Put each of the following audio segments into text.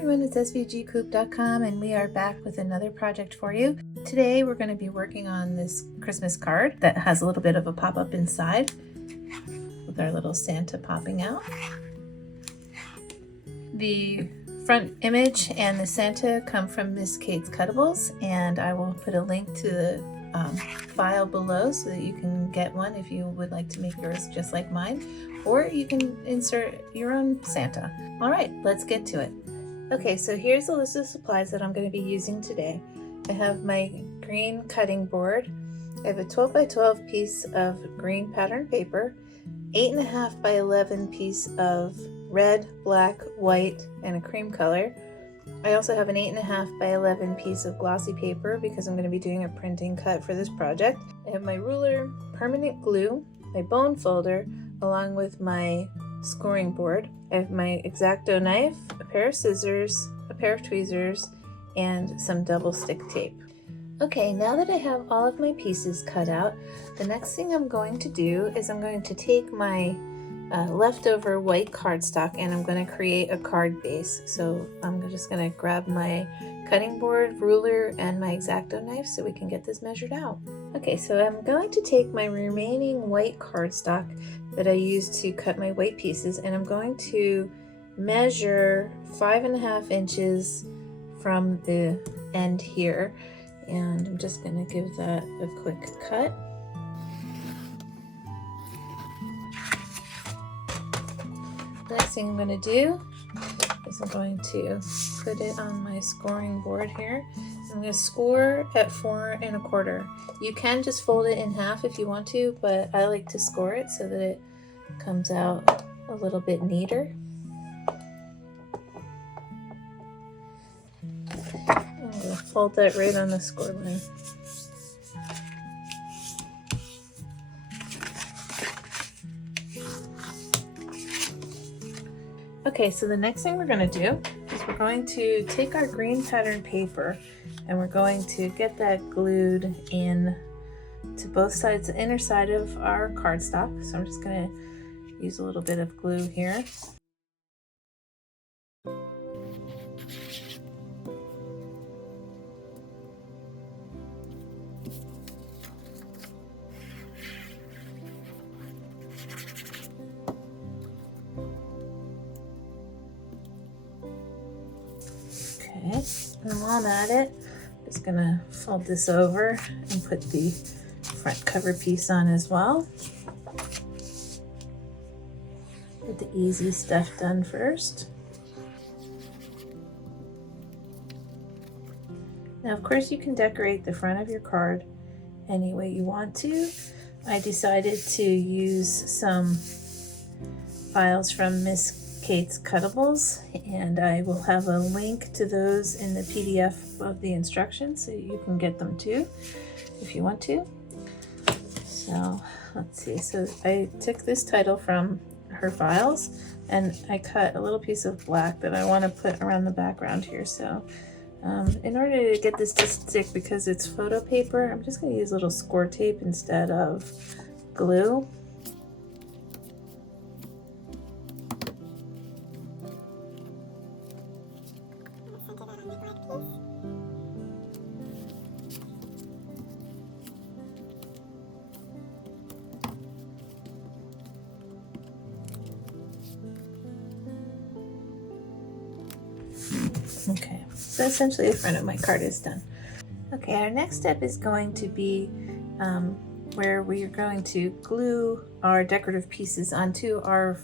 everyone, it's svgcoop.com and we are back with another project for you. Today we're going to be working on this Christmas card that has a little bit of a pop-up inside with our little Santa popping out. The front image and the Santa come from Miss Kate Cuttables, and I will put a link to the file below so that you can get one if you would like to make yours just like mine, or you can insert your own Santa. All right, let's get to it. Okay, so here's a list of supplies that I'm going to be using today. I have my green cutting board. I have a 12 by 12 piece of green pattern paper, 8.5 by 11 piece of red, black, white, and a cream color. I also have an 8.5 by 11 piece of glossy paper because I'm going to be doing a printing cut for this project. I have my ruler, permanent glue, my bone folder, along with my scoring board. I have my X-Acto knife, a pair of scissors, a pair of tweezers, and some double stick tape. Okay, now that I have all of my pieces cut out, the next thing I'm going to do is I'm going to take my leftover white cardstock and I'm going to create a card base. So I'm just going to grab my cutting board, ruler, and my X-Acto knife so we can get this measured out. Okay, so I'm going to take my remaining white cardstock that I used to cut my white pieces, and I'm going to measure 5.5 inches from the end here, and I'm just going to give that a quick cut. The next thing I'm going to do is I'm going to put it on my scoring board here. I'm going to score at 4 1/4. You can just fold it in half if you want to, but I like to score it so that it comes out a little bit neater. I'm going to fold that right on the score line. Okay, so the next thing we're going to do is we're going to take our green pattern paper and we're going to get that glued in to both sides, the inner side of our cardstock. So I'm just going to use a little bit of glue here. Okay, and while I'm at it, I'm just gonna fold this over and put the front cover piece on as well. Get the easy stuff done first. Now, of course, you can decorate the front of your card any way you want to. I decided to use some files from Miss Kate Cuttables, and I will have a link to those in the PDF of the instructions so you can get them too if you want to. So let's see, so I took this title from her files and I cut a little piece of black that I want to put around the background here. So in order to get this to stick, because it's photo paper, I'm just going to use a little score tape instead of glue. Okay, so essentially the front of my card is done. Okay, our next step is going to be where we are going to glue our decorative pieces onto our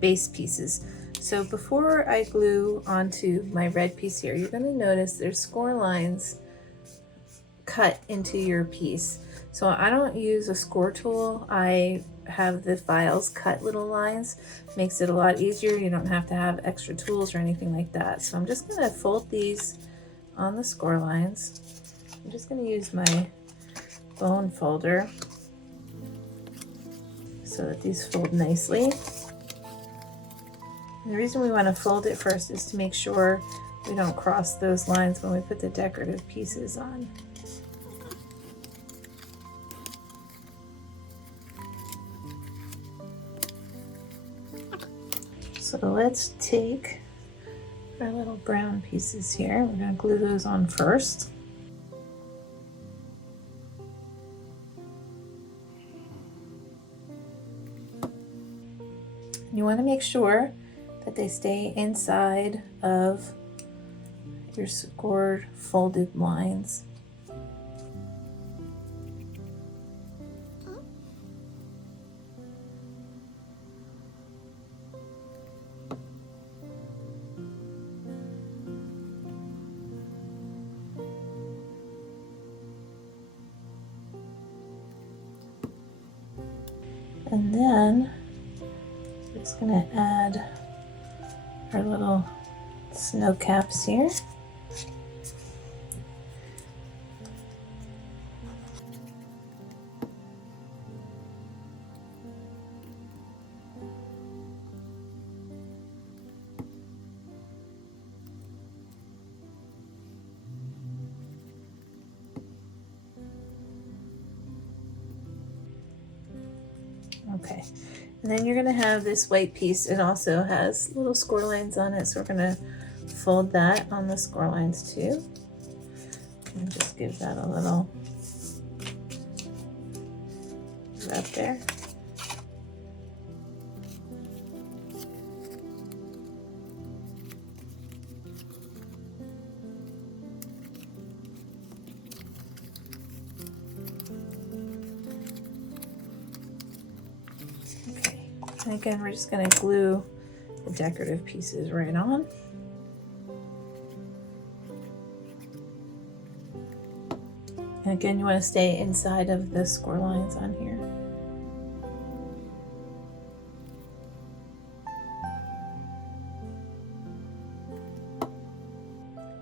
base pieces. So before I glue onto my red piece here, you're going to notice there's score lines cut into your piece. So I don't use a score tool. I have the files cut little lines. Makes it a lot easier. You don't have to have extra tools or anything like that. So I'm just going to fold these on the score lines. I'm just going to use my bone folder so that these fold nicely. And the reason we want to fold it first is to make sure we don't cross those lines when we put the decorative pieces on. So let's take our little brown pieces here. We're going to glue those on first. You want to make sure that they stay inside of your scored folded lines. And then just going to add our little snow caps here. Okay, and then you're going to have this white piece. It also has little score lines on it, so we're going to fold that on the score lines too. And just give that a little rub there. And again, we're just going to glue the decorative pieces right on. And again, you want to stay inside of the score lines on here.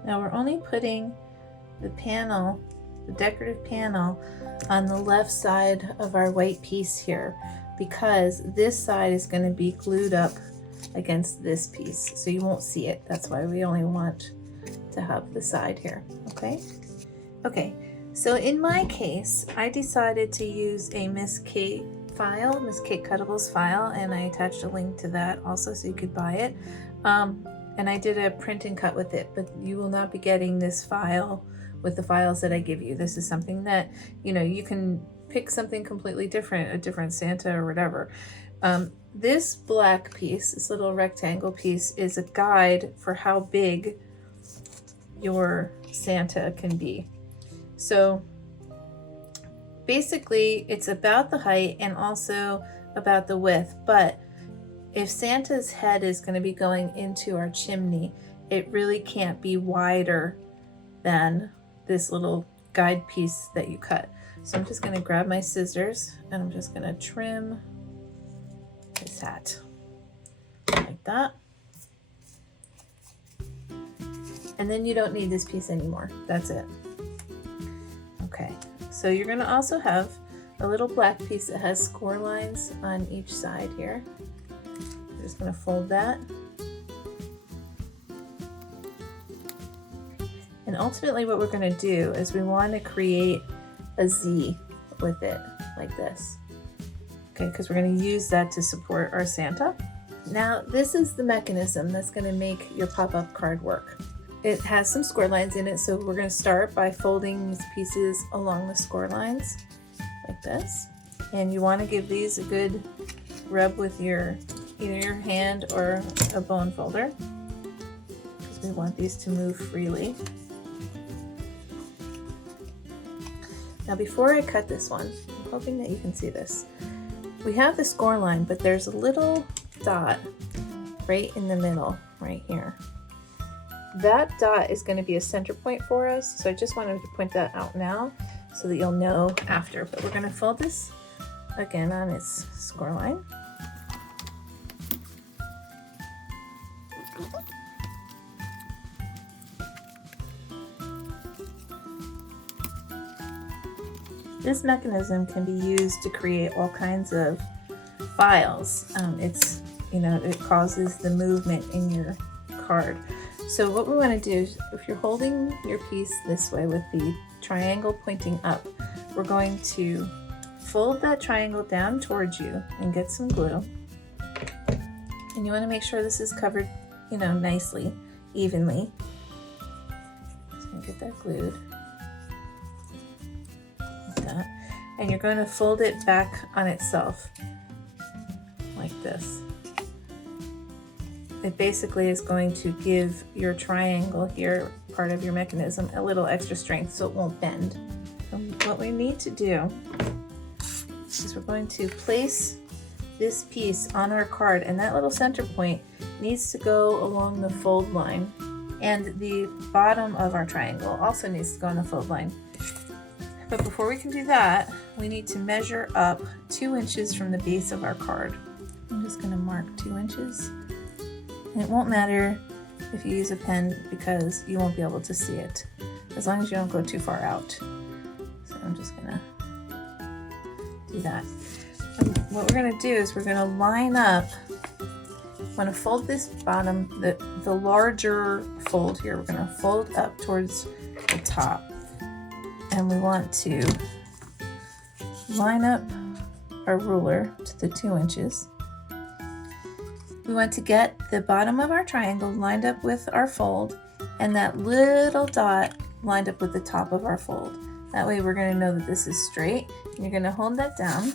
Now we're only putting the panel, the decorative panel, on the left side of our white piece here, because this side is going to be glued up against this piece, so you won't see it. That's why we only want to have the side here. Okay, so in my case, I decided to use a Miss Kate file, Miss Kate Cuttables file, and I attached a link to that also so you could buy it. And I did a print and cut with it, but you will not be getting this file with the files that I give you. This is something that, you know, you can pick something completely different, a different Santa or whatever. This black piece, this little rectangle piece, is a guide for how big your Santa can be. So basically it's about the height and also about the width, but if Santa's head is going to be going into our chimney, it really can't be wider than this little guide piece that you cut. So I'm just going to grab my scissors and I'm just going to trim his hat like that. And then you don't need this piece anymore. That's it. Okay, so you're going to also have a little black piece that has score lines on each side here. I'm just going to fold that. And ultimately what we're going to do is we want to create a Z with it like this. Okay, because we're going to use that to support our Santa. Now this is the mechanism that's going to make your pop-up card work. It has some score lines in it, so we're going to start by folding these pieces along the score lines like this. And you want to give these a good rub with your either your hand or a bone folder, because we want these to move freely. Now before I cut this one, I'm hoping that you can see this. We have the score line, but there's a little dot right in the middle, right here. That dot is going to be a center point for us, so I just wanted to point that out now so that you'll know after. But we're going to fold this again on its score line. This mechanism can be used to create all kinds of files. It causes the movement in your card. So what we want to do is, if you're holding your piece this way with the triangle pointing up, we're going to fold that triangle down towards you and get some glue. And you want to make sure this is covered, nicely, evenly. Just gonna get that glued like that. And you're going to fold it back on itself like this. It basically is going to give your triangle here, part of your mechanism, a little extra strength so it won't bend. And what we need to do is we're going to place this piece on our card, and that little center point needs to go along the fold line, and the bottom of our triangle also needs to go on the fold line. But before we can do that, we need to measure up 2 inches from the base of our card. I'm just going to mark 2 inches. And it won't matter if you use a pen because you won't be able to see it, as long as you don't go too far out. So I'm just going to do that. And what we're going to do is we're going to line up. I want to fold this bottom, the larger fold here, we're going to fold up towards the top. And we want to line up our ruler to the 2 inches. We want to get the bottom of our triangle lined up with our fold, and that little dot lined up with the top of our fold. That way we're going to know that this is straight. And you're going to hold that down.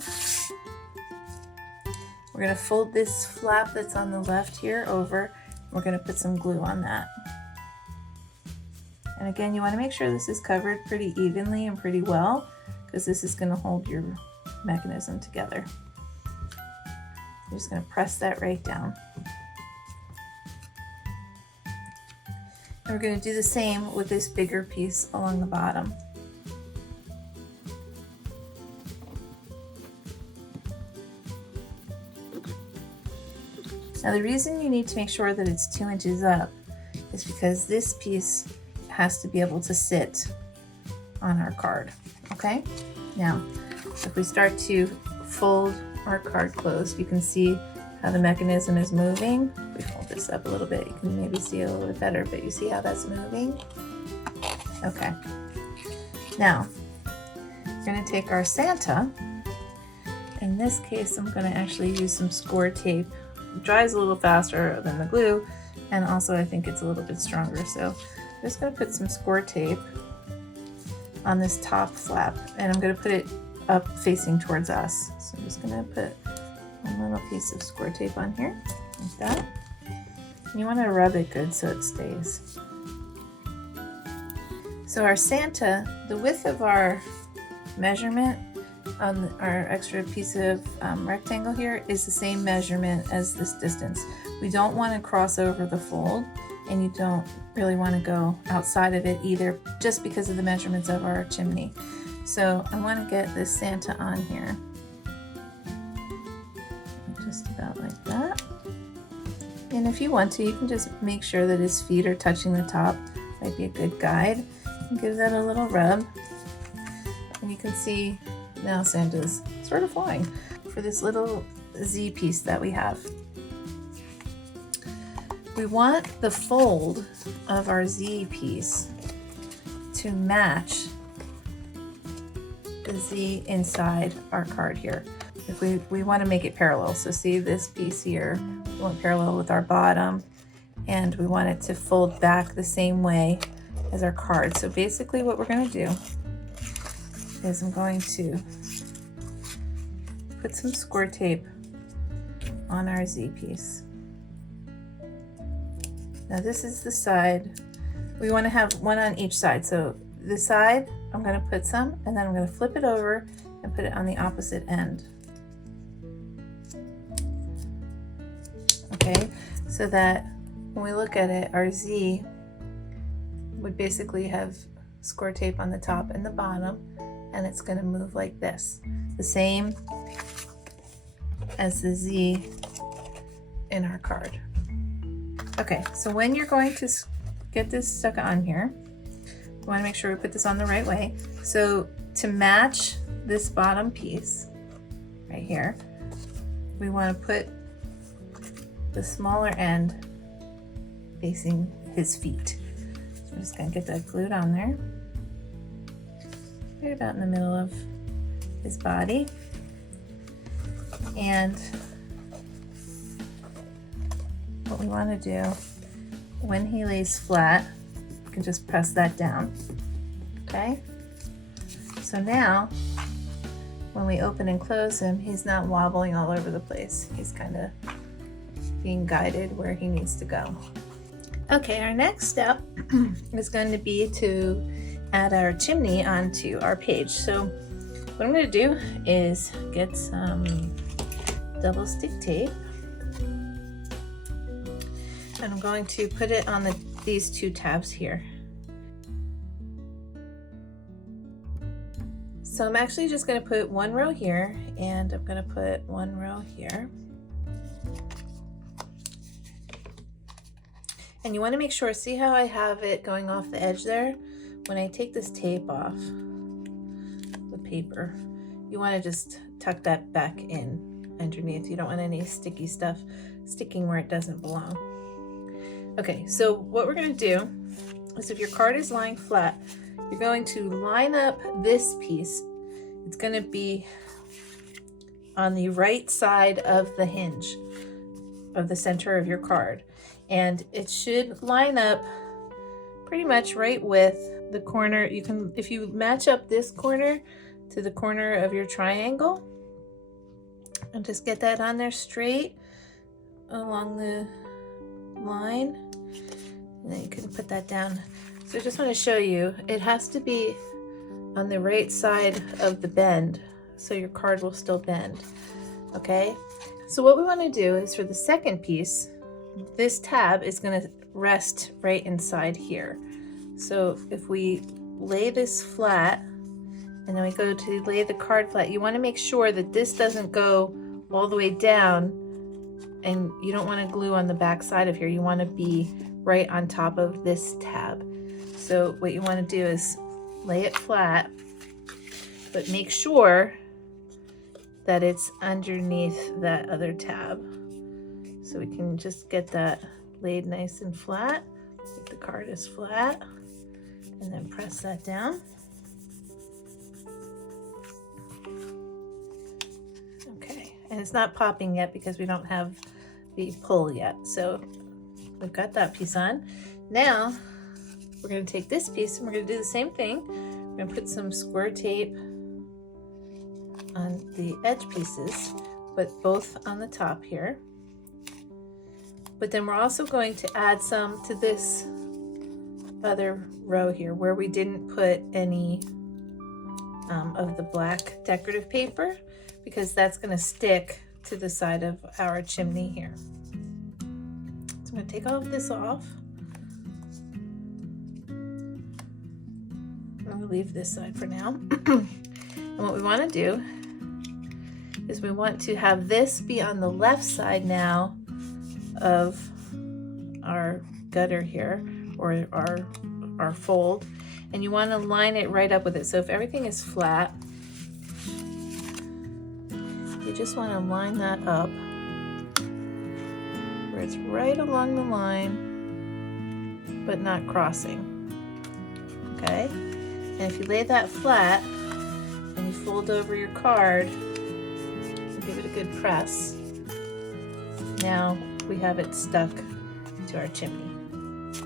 We're going to fold this flap that's on the left here over. We're going to put some glue on that. And again, you want to make sure this is covered pretty evenly and pretty well, because this is going to hold your mechanism together. I'm just going to press that right down. And we're going to do the same with this bigger piece along the bottom. Now the reason you need to make sure that it's 2 inches up is because this piece has to be able to sit on our card, okay? Now, if we start to fold our card closed, you can see how the mechanism is moving. If we fold this up a little bit, you can maybe see it a little bit better, but you see how that's moving? Okay. Now, we're gonna take our Santa. In this case, I'm gonna actually use some score tape. It dries a little faster than the glue, and also I think it's a little bit stronger. So I'm just gonna put some score tape on this top flap, and I'm gonna put it up facing towards us. So I'm just gonna put a little piece of score tape on here, like that. And you wanna rub it good so it stays. So our Santa, the width of our measurement on our extra piece of rectangle here is the same measurement as this distance. We don't want to cross over the fold, and you don't really want to go outside of it either, just because of the measurements of our chimney. So I want to get this Santa on here, just about like that. And if you want to, you can just make sure that his feet are touching the top. Might be a good guide. And give that a little rub, and you can see now Santa's sort of flying for this little Z piece that we have. We want the fold of our Z piece to match the Z inside our card here. If we want to make it parallel, so see this piece here, we want parallel with our bottom, and we want it to fold back the same way as our card. So basically what we're going to do is I'm going to put some score tape on our Z piece. Now this is the side. We want to have one on each side. So the side, I'm going to put some, and then I'm going to flip it over and put it on the opposite end. Okay, so that when we look at it, our Z would basically have score tape on the top and the bottom, and it's going to move like this, the same as the Z in our card. Okay, so when you're going to get this stuck on here, we want to make sure we put this on the right way. So to match this bottom piece right here, we want to put the smaller end facing his feet. So I'm just going to get that glued on there, right about in the middle of his body. And what we want to do when he lays flat, you can just press that down, okay? So now, when we open and close him, he's not wobbling all over the place. He's kind of being guided where he needs to go. Okay, our next step is going to be to add our chimney onto our page. So what I'm going to do is get some double stick tape, and I'm going to put it on these two tabs here. So I'm actually just going to put one row here, and I'm going to put one row here. And you want to make sure, see how I have it going off the edge there? When I take this tape off the paper, you want to just tuck that back in underneath. You don't want any sticky stuff sticking where it doesn't belong. Okay, so what we're going to do is, if your card is lying flat, you're going to line up this piece. It's going to be on the right side of the hinge of the center of your card. And it should line up pretty much right with the corner. You can, if you match up this corner to the corner of your triangle, and just get that on there straight along the line, and then you can put that down. So I just want to show you, it has to be on the right side of the bend, so your card will still bend. Okay, so what we want to do is, for the second piece, this tab is going to rest right inside here. So if we lay this flat, and then we go to lay the card flat, you want to make sure that this doesn't go all the way down, and you don't want to glue on the back side of here. You want to be right on top of this tab. So what you want to do is lay it flat, but make sure that it's underneath that other tab. So we can just get that laid nice and flat. If the card is flat, and then press that down. Okay, and it's not popping yet because we don't have the pull yet. So we've got that piece on. Now we're going to take this piece and we're going to do the same thing. We're going to put some square tape on the edge pieces, but both on the top here. But then we're also going to add some to this other row here where we didn't put any of the black decorative paper, because that's going to stick to the side of our chimney here. So I'm going to take all of this off. I'm going to leave this side for now. And what we want to do is we want to have this be on the left side now of our gutter here, or our fold, and you want to line it right up with it. So if everything is flat, you just want to line that up where it's right along the line but not crossing. Okay, and if you lay that flat and you fold over your card and give it a good press, now we have it stuck to our chimney.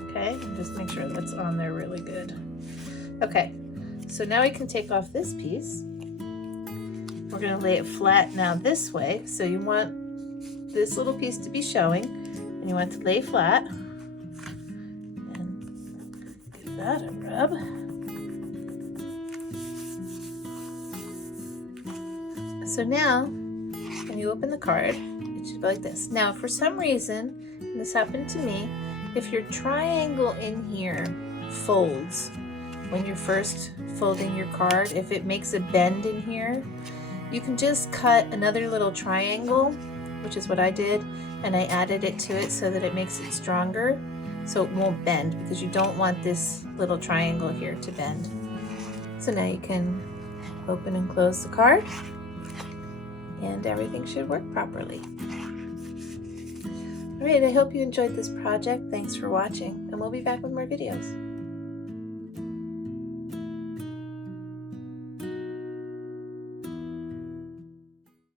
Okay, and just make sure that's on there really good. Okay, so now we can take off this piece. We're going to lay it flat now this way. So you want this little piece to be showing, and you want to lay flat. And give that a rub. So now, when you open the card, it should be like this. Now, for some reason, and this happened to me, if your triangle in here folds when you're first folding your card, if it makes a bend in here, you can just cut another little triangle, which is what I did, and I added it to it so that it makes it stronger, so it won't bend, because you don't want this little triangle here to bend. So now you can open and close the card, and everything should work properly. Alright, I hope you enjoyed this project. Thanks for watching, and we'll be back with more videos.